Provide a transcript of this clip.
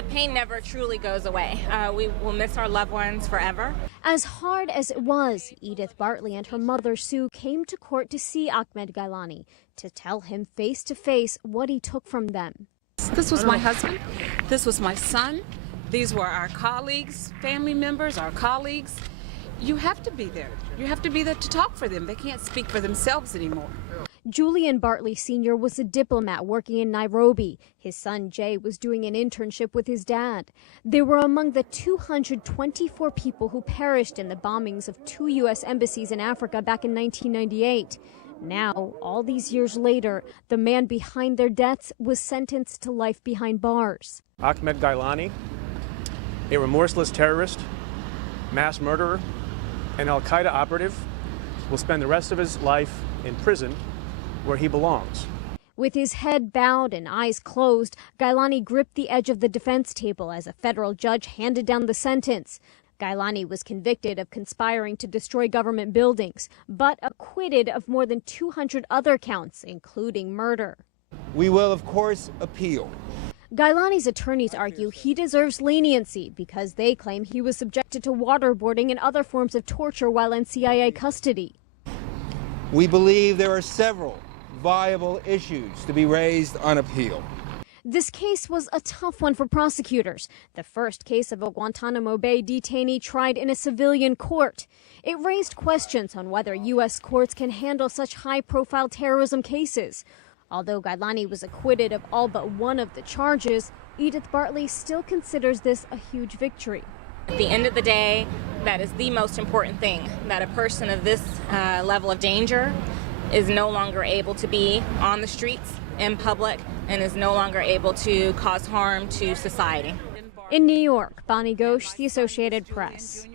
the pain never truly goes away. We will miss our loved ones forever. As hard as it was, Edith Bartley and her mother Sue came to court to see Ahmed Ghailani, to tell him face to face what he took from them. This was my husband. This was my son. These were our colleagues, family members, our colleagues. You have to be there. You have to be there to talk for them. They can't speak for themselves anymore. Julian Bartley Sr. was a diplomat working in Nairobi. His son Jay was doing an internship with his dad. They were among the 224 people who perished in the bombings of 2 U.S. embassies in Africa back in 1998. Now, all these years later, the man behind their deaths was sentenced to life behind bars. Ahmed Ghailani, a remorseless terrorist, mass murderer, and al-Qaeda operative, will spend the rest of his life in prison where he belongs. With his head bowed and eyes closed, Ghailani gripped the edge of the defense table as a federal judge handed down the sentence. Ghailani was convicted of conspiring to destroy government buildings, but acquitted of more than 200 other counts, including murder. We will, of course, appeal. Ghailani's attorneys argue he deserves leniency because they claim he was subjected to waterboarding and other forms of torture while in CIA custody. We believe there are several viable issues to be raised on appeal. This case was a tough one for prosecutors. The first case of a Guantanamo Bay detainee tried in a civilian court. It raised questions on whether U.S. courts can handle such high-profile terrorism cases. Although Ghailani was acquitted of all but one of the charges, Edith Bartley still considers this a huge victory. At the end of the day, that is the most important thing, that a person of this level of danger is no longer able to be on the streets in public and is no longer able to cause harm to society. In New York, Bonnie Ghosh, The Associated Press.